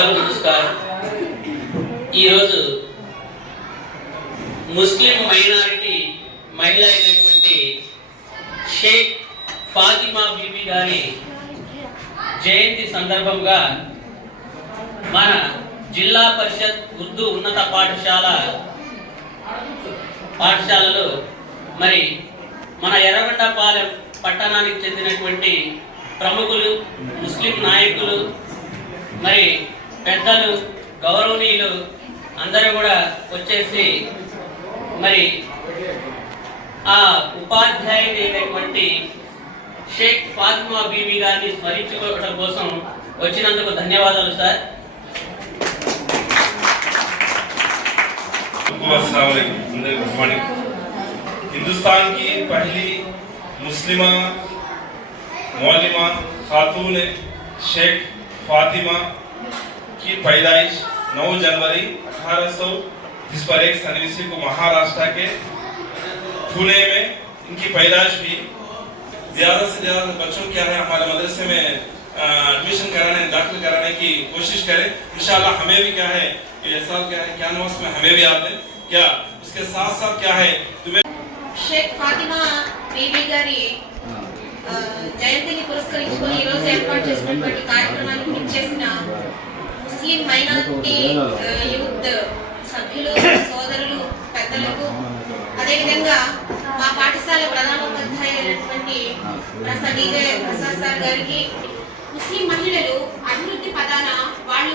పెద్దలకు నమస్కారం. ఈరోజు ముస్లిం మైనారిటీ మహిళ అయినటువంటి షేక్ ఫాతిమా బీబీ గారి జయంతి సందర్భంగా మన జిల్లా పరిషత్ ఉర్దూ ఉన్నత పాఠశాలలో మరి మన ఎర్రగొండపాలెం పట్టణానికి చెందినటువంటి ప్రముఖులు, ముస్లిం నాయకులు, మరి పెద్దలు, గౌరవనీయులు అందరూ కూడా వచ్చేసి మరి ఆ ఉపాధ్యాయుని అయినటువంటి షేక్ ఫాతిమా బీబీ గారిని స్మరించుకోవడం కోసం వచ్చినందుకు ధన్యవాదాలు సార్. हिंदुस्तान की पहली मुस्लिमा मौलिमा खातून शेख फातिमा की पैदाइश 9 जनवरी 1831 को महाराष्ट्र के पुणे में इनकी पैदाइश हुई। ज़्यादा से ज़्यादा बच्चों क्या है हमारे मदरसे में एडमिशन कराने, दाखिल कराने की कोशिश करें। इंशाल्लाह हमें भी क्या है ये साल क्या है क्या नवास में हमें भी आते क्या उसके साथ साथ क्या है तुम्हें షేక్ ఫాతిమా బీబీ గారి జయంతిని పురస్కరించుకొని ఈ రోజు ఏర్పాటు చేసినటువంటి కార్యక్రమానికి ఇచ్చేసిన ముస్లిం మైనారిటీ యూత్ సభ్యులు, సోదరులు, పెద్దలకు, అదేవిధంగా మా పాఠశాల ప్రధానోపాధ్యాయులైనటువంటి ప్రసాద్ సార్ గారికి, ముస్లిం మహిళలు అభివృద్ధి పదాన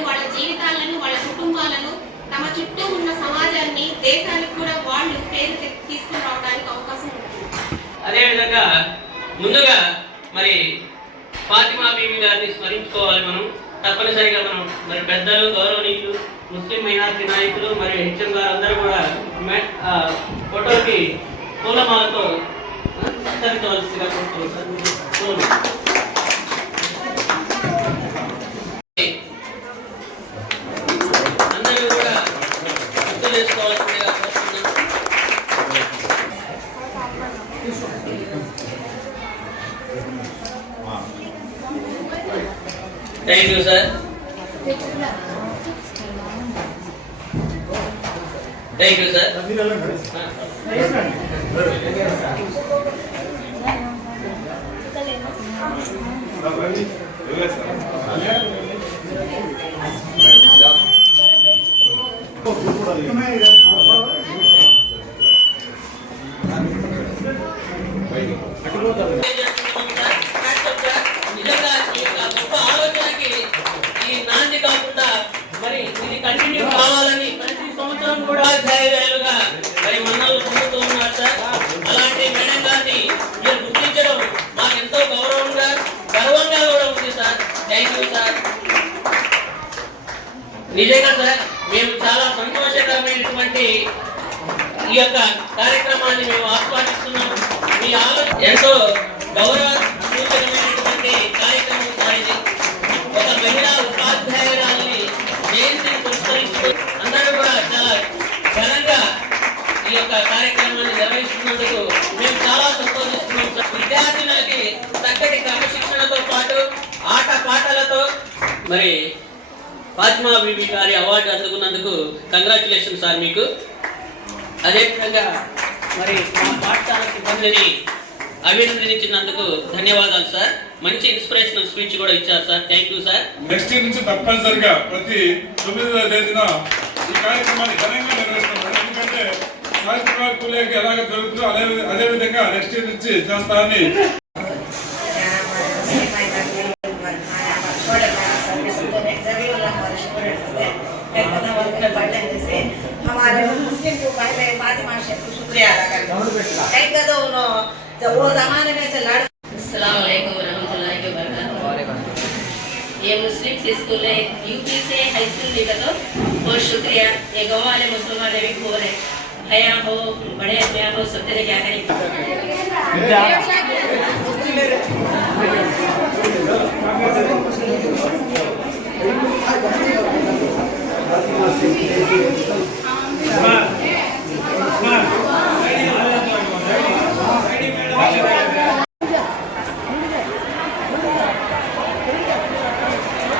వాళ్ళ జీవితాలను, వాళ్ళ కుటుంబాలను, తమ చుట్టూ ఉన్న సమాజాన్ని, దేశానికి కూడా వాళ్ళు పేరు తీసుకుని రావడానికి అవకాశం ఉంటుంది. అదేవిధంగా ముందుగా మరి ఫాతిమా బీబీ గారిని స్మరించుకోవాలి. మనం తప్పనిసరిగా మనం మరి పెద్దలు, గౌరవనీయులు, ముస్లిం మైనారిటీ నాయకులు మరియు హెచ్ఎం గారు అందరూ కూడా ఫోటోకి పూలమాలతో సత్కరించవలసిందిగా కోరుతున్నాం. అందరూ కూడా గుర్తు చేసుకోవాల్సిందిగా కోరుతున్నాం. Thank you sir. Thank you sir. నిజంగా గొప్ప ఆలోచనకి ఈ నాంది కాకుండా మరి ఇది కంటిన్యూ కావాలని ప్రతి సంవత్సరం కూడా అధ్యాయులుగా మరి మన్నలు పొందుతూ ఉన్నారు సార్. అలాంటి మేడం గారిని మీరు గుర్తించడం మాకు ఎంతో గౌరవంగా, గర్వంగా కూడా ఉంది సార్. Thank you sir. నిజంగా సార్ మేము చాలా సంతోషకరమైనటువంటి ఈ యొక్క కార్యక్రమాన్ని మేము ఆస్వాదిస్తున్నాం. మీ ఆలోచన ఎంతో గౌరవ సూచనమైనటువంటి కార్యక్రమం సార్. ఇది ఒక మహిళా ఉపాధ్యాయురాలని జయంతిని పురస్కరించుకుని అందరూ కూడా చాలా ఘనంగా ఈ యొక్క కార్యక్రమాన్ని నిర్వహిస్తున్నందుకు మేము చాలా సంతోషిస్తున్నాం సార్. విద్యార్థినులకి చక్కటి క్రమశిక్షణతో పాటు ఆట పాటలతో మరి ఫాతిమా బీబీ గారి అవార్డు అందుకున్నందుకు కంగ్రాచులేషన్ సార్ మీకు. అదేవిధంగా మరి మా పాఠశాల సిబ్బందిని అభినందించినందుకు ధన్యవాదాలు సార్. మంచి ఇన్స్పిరేషనల్ స్పీచ్ కూడా ఇచ్చారు sir. Thank you sir. Next year నుంచి తప్పనిసరిగా ప్రతి 9వ తేదీన ఈ కార్యక్రమాన్ని ఘనంగా నిర్వహిస్తున్నాం. ఎందుకంటే సావిత్రిబాయి పూలేకి ఎలాగ జరుగుతుందో అదే విధంగా నెక్స్ట్ ఇయర్ నుంచి చేస్తామని हमारे मुस्लिम को पहले फातिमा शेख को शुक्रिया अदा करते हैं। तो जब वो जमाने में से लड़ अस्सलाम वालेकुम रहमतुल्लाहि व बरकातहू। ये मुस्लिम स्कूल है, यूपी से हाई स्कूल लेकर तो बहुत शुक्रिया। ये गाँव वाले मुसलमान भी खोर है, भैया हो, बड़े भैया हो, सब तेरे क्या करें।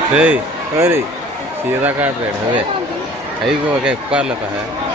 Hey, ready. सीधा काट रहे हैं कहीं को क्या कर लेता है।